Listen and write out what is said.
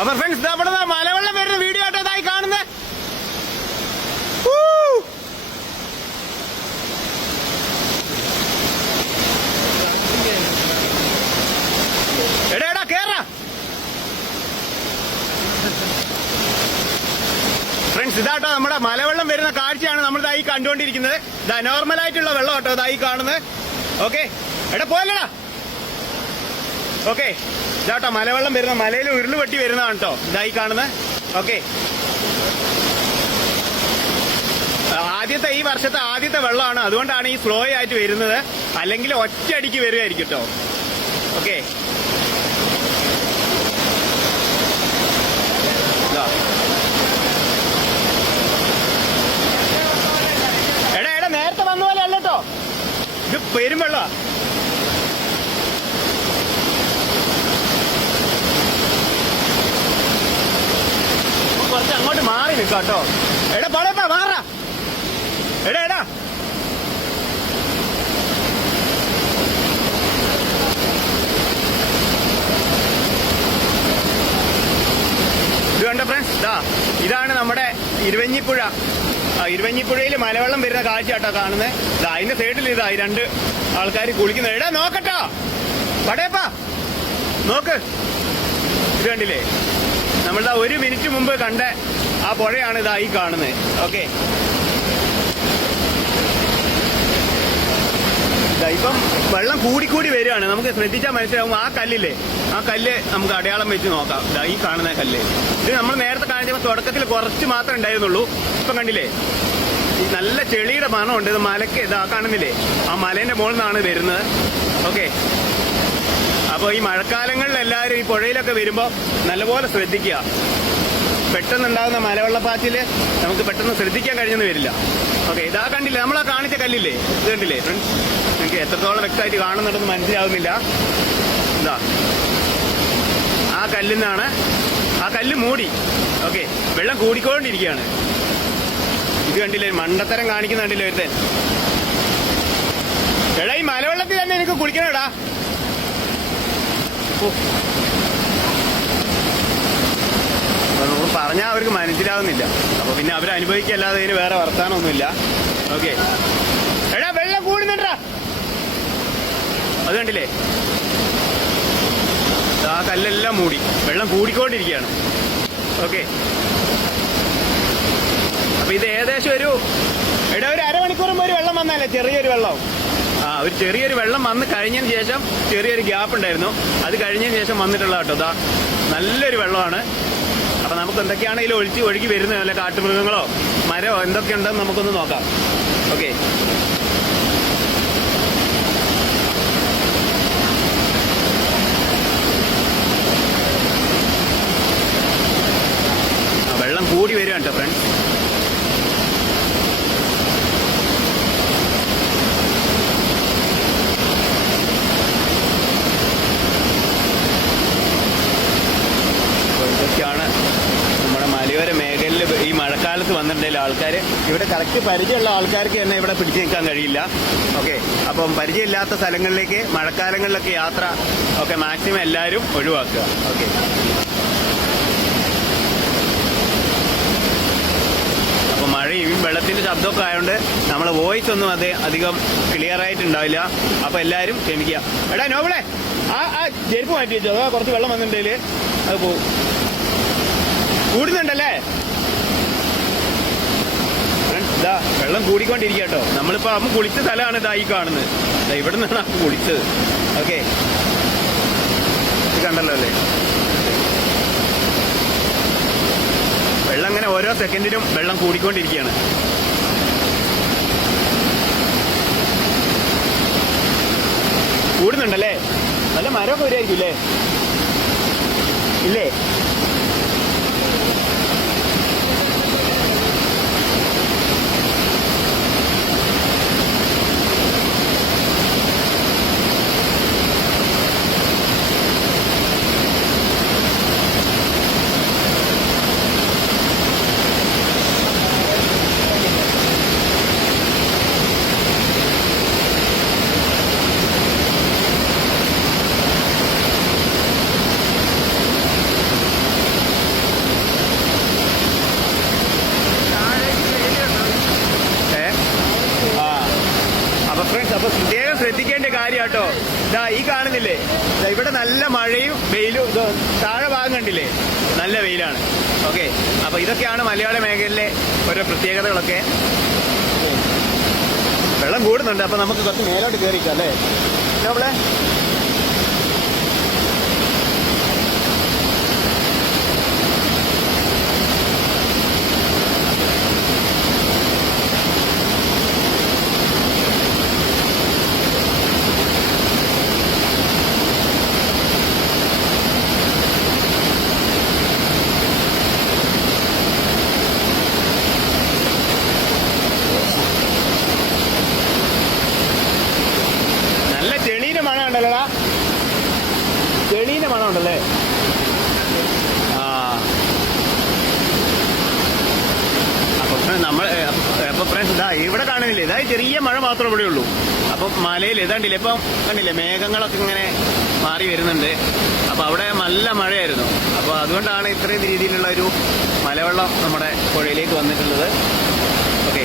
അപ്പൊ ഫ്രണ്ട്സ് അവിടെ മലവെള്ളം വരുന്ന വീഡിയോ ആയിട്ട് ഇതായി കാണുന്നത് എടാ എടാ കേറ. ഫ്രണ്ട്സ് ഇതാട്ടോ നമ്മുടെ മലവെള്ളം വരുന്ന കാഴ്ചയാണ് നമ്മൾ ഇതായി കണ്ടുകൊണ്ടിരിക്കുന്നത്. ഇതാ നോർമലായിട്ടുള്ള വെള്ളം കേട്ടോ ഇതായി കാണുന്നത് ഓക്കെ എടാ പോയല്ലടാ. ഓക്കെ ഇതാട്ടോ മലവെള്ളം വരുന്ന മലയിൽ ഉരുൾ വെട്ടി വരുന്നതാണ് കേട്ടോ. ഇതായി കാണുന്നത് ഓക്കെ ആദ്യത്തെ ഈ വർഷത്തെ ആദ്യത്തെ വെള്ളമാണ്. അതുകൊണ്ടാണ് ഈ സ്ലോ ആയിട്ട് വരുന്നത്. അല്ലെങ്കിൽ ഒറ്റയടിക്ക് വരുമായിരിക്കും കേട്ടോ. ഓക്കെ എടാ എടാ നേരത്തെ വന്ന പോലെ അല്ലട്ടോ ഇത് പെരുമ്പെള്ള കുറച്ച് അങ്ങോട്ട് മാറി നിൽക്കാം കേട്ടോ. എടാ പടപ്പാ മാറ എടാ എടാ. ഇത് കണ്ട ഫ്രണ്ട്സ് ഇതാ ഇതാണ് നമ്മുടെ ഇരുവഞ്ഞിപ്പുഴ. ഇരുവഞ്ഞിപ്പുഴയിൽ മലവെള്ളം വരുന്ന കാഴ്ച കേട്ടോ കാണുന്നത് ഇതാ അതിന്റെ സൈഡിൽ ഇതാ രണ്ട് ആൾക്കാർ കുളിക്കുന്നത്. എടാ നോക്കട്ടോ. പടയപ്പാ. നോക്ക്. ഇത് കണ്ടില്ലേ? നമ്മളിതാ ഒരു മിനിറ്റ് മുമ്പ് കണ്ട ആ പുഴയാണ് ഇതാ ഈ കാണുന്നത്. ഓക്കെ ഇപ്പം വെള്ളം കൂടിക്കൂടി വരികയാണ്. നമുക്ക് ശ്രദ്ധിച്ചാൽ മനസ്സിലാവും ആ കല്ലില്ലേ? ആ കല്ല് നമുക്ക് അടയാളം വെച്ച് നോക്കാം. ഈ കാണുന്ന കല്ല്. ഇത് നമ്മൾ നേരത്തെ കാണിച്ചപ്പോൾ തുടക്കത്തിൽ കുറച്ച് മാത്രമേ ഉണ്ടായിരുന്നുള്ളൂ. ഇപ്പം കണ്ടില്ലേ? നല്ല ചെളിയുടെ മണമുണ്ട്. ഇത് മലക്ക് ഇതാ കാണുന്നില്ലേ? ആ മലേന്റെ മുകളിൽ നിന്നാണ് വരുന്നത്. ഓക്കെ അപ്പോൾ ഈ മഴക്കാലങ്ങളിൽ എല്ലാവരും ഈ പുഴയിലൊക്കെ വരുമ്പോൾ നല്ലപോലെ ശ്രദ്ധിക്കുക. പെട്ടെന്നുണ്ടാകുന്ന മലവെള്ളപ്പാച്ചിൽ നമുക്ക് പെട്ടെന്ന് ശ്രദ്ധിക്കാൻ കഴിഞ്ഞെന്ന് വരില്ല. ഓക്കെ ഇതാ കണ്ടില്ലേ? നമ്മളാ കാണിച്ച കല്ലില്ലേ? ഇത് കണ്ടില്ലേ? ഫ്രണ്ട്സ് നിങ്ങൾക്ക് എത്രത്തോളം വ്യക്തമായിട്ട് കാണുന്നുണ്ടെന്ന് മനസ്സിലാവുന്നില്ല. എന്താ ആ കല്ലിൽ നിന്നാണ് ആ കല്ല് മൂടി. ഓക്കെ വെള്ളം കൂടിക്കൊണ്ടിരിക്കുകയാണ്. ഇത് കണ്ടില്ലേ? മണ്ടത്തരം കാണിക്കുന്നുണ്ടല്ലോ ഒരുത്തൻ. എടാ ഈ മലവെള്ളത്തിൽ തന്നെ എനിക്ക് കുളിക്കണേടാ. നമുക്ക് പറഞ്ഞാൽ അവർക്ക് മനസ്സിലാവുന്നില്ല. അപ്പൊ പിന്നെ അവർ അനുഭവിക്കല്ലാതെ ഇതിന് വേറെ വർത്താനൊന്നുമില്ല. ഓക്കെ. എടാ വെള്ളം കൂടുന്നുണ്ടാ അത് കണ്ടില്ലേ? ആ കല്ലെല്ലാം മൂടി. വെള്ളം കൂടിക്കൊണ്ടിരിക്കുകയാണ്. ഓക്കെ. അപ്പൊ ഇത് ഏകദേശം ഒരു എടാ ഒരു അരമണിക്കൂർ മുമ്പ് ഒരു വെള്ളം വന്നാലേ ചെറിയൊരു വെള്ളം ഒരു ചെറിയൊരു വെള്ളം വന്ന് കഴിഞ്ഞതിന് ശേഷം ചെറിയൊരു ഗ്യാപ്പ് ഉണ്ടായിരുന്നു. അത് കഴിഞ്ഞതിന് ശേഷം വന്നിട്ടുള്ള കേട്ടോ നല്ലൊരു വെള്ളമാണ്. അപ്പൊ നമുക്ക് എന്തൊക്കെയാണെങ്കിലും ഒഴിച്ച് ഒഴുകി വരുന്നത്? വല്ല കാട്ടുമൃഗങ്ങളോ മരോ എന്തൊക്കെ ഉണ്ടെന്ന് നമുക്കൊന്ന് നോക്കാം. ഓക്കെ വെള്ളം കൂടി വരികയാണ് കേട്ടോ ഫ്രണ്ട്സ് അപ്പോൾ ഇതൊക്കെയാണ് നമ്മുടെ മലയോര മേഖലയിൽ ഈ മഴക്കാലത്ത് വന്നിട്ടുണ്ടെങ്കിൽ ആൾക്കാർ ഇവിടെ കറക്റ്റ് പരിചയമുള്ള ആൾക്കാർക്ക് തന്നെ ഇവിടെ പിടിച്ചു നിൽക്കാൻ കഴിയില്ല. ഓക്കെ അപ്പം പരിചയമില്ലാത്ത സ്ഥലങ്ങളിലേക്ക് മഴക്കാലങ്ങളിലൊക്കെ യാത്ര ഒക്കെ മാക്സിമം എല്ലാവരും ഒഴിവാക്കുക. ഓക്കെ മഴയും വെള്ളത്തിന്റെ ശബ്ദമൊക്കെ ആയതുകൊണ്ട് നമ്മളെ വോയിസ് ഒന്നും അത് അധികം ക്ലിയർ ആയിട്ടുണ്ടാവില്ല. അപ്പൊ എല്ലാരും ക്ഷമിക്കുക. എടാ നോബിളെ ആ ആ ചെരുപ്പ് മാറ്റി വെച്ചോ. കുറച്ച് വെള്ളം വന്നിട്ടുണ്ടെങ്കിൽ അത് പോവും. കൂടുന്നുണ്ടല്ലേ Friends, ഇതാ വെള്ളം കൂടിക്കൊണ്ടിരിക്കുക കേട്ടോ. നമ്മളിപ്പോ അമ്മ കുളിച്ച സ്ഥലമാണ് ഇതായി കാണുന്നത്. ഇവിടെ നിന്നാണ് അമ്മ കുളിച്ചത്. ഓക്കെ. കണ്ടല്ലോ അല്ലേ? വെള്ളം അങ്ങനെ ഓരോ സെക്കൻഡിലും വെള്ളം കൂടിക്കൊണ്ടിരിക്കുകയാണ്. കൂടുന്നുണ്ടല്ലേ? നല്ല മരമൊക്കെ വരുമായിരിക്കും അല്ലേ? ഇല്ലേ ഏ ആ അപ്പൊ ഫ്രണ്ട്സ് അപ്പൊ പ്രത്യേകം ശ്രദ്ധിക്കേണ്ട കാര്യം കേട്ടോ ഇതാ ഈ കാണുന്നില്ലേ? ഇവിടെ നല്ല മഴയും വെയിലും താഴെ ഭാഗം കണ്ടില്ലേ? നല്ല വെയിലാണ്. ഓക്കെ. അപ്പൊ ഇതൊക്കെയാണ് മലയാള മേഖലയിലെ ഓരോ പ്രത്യേകതകളൊക്കെ. വെള്ളം കൂടുന്നുണ്ട് അപ്പൊ നമുക്ക് കുറച്ച് മേലോട്ട് കയറിക്കാം അല്ലേ? നമ്മളെ ചെളീന്റെ മണം ഉണ്ടല്ലേ അപ്പൊ നമ്മൾ ഫ്രണ്ട്സ് ഇതാ ഇവിടെ കാണുന്നില്ലേ? ഇതാ ചെറിയ മഴ മാത്രമേ ഇവിടെ ഉള്ളൂ. അപ്പൊ മലയിൽ ഇതാണ്ടില്ലേ ഇപ്പം കണ്ടില്ലേ? മേഘങ്ങളൊക്കെ ഇങ്ങനെ മാറി വരുന്നുണ്ട്. അപ്പൊ അവിടെ നല്ല മഴയായിരുന്നു. അപ്പൊ അതുകൊണ്ടാണ് ഇത്രയും രീതിയിലുള്ള ഒരു മലവെള്ളം നമ്മുടെ പുഴയിലേക്ക് വന്നിട്ടുള്ളത്. ഓക്കെ.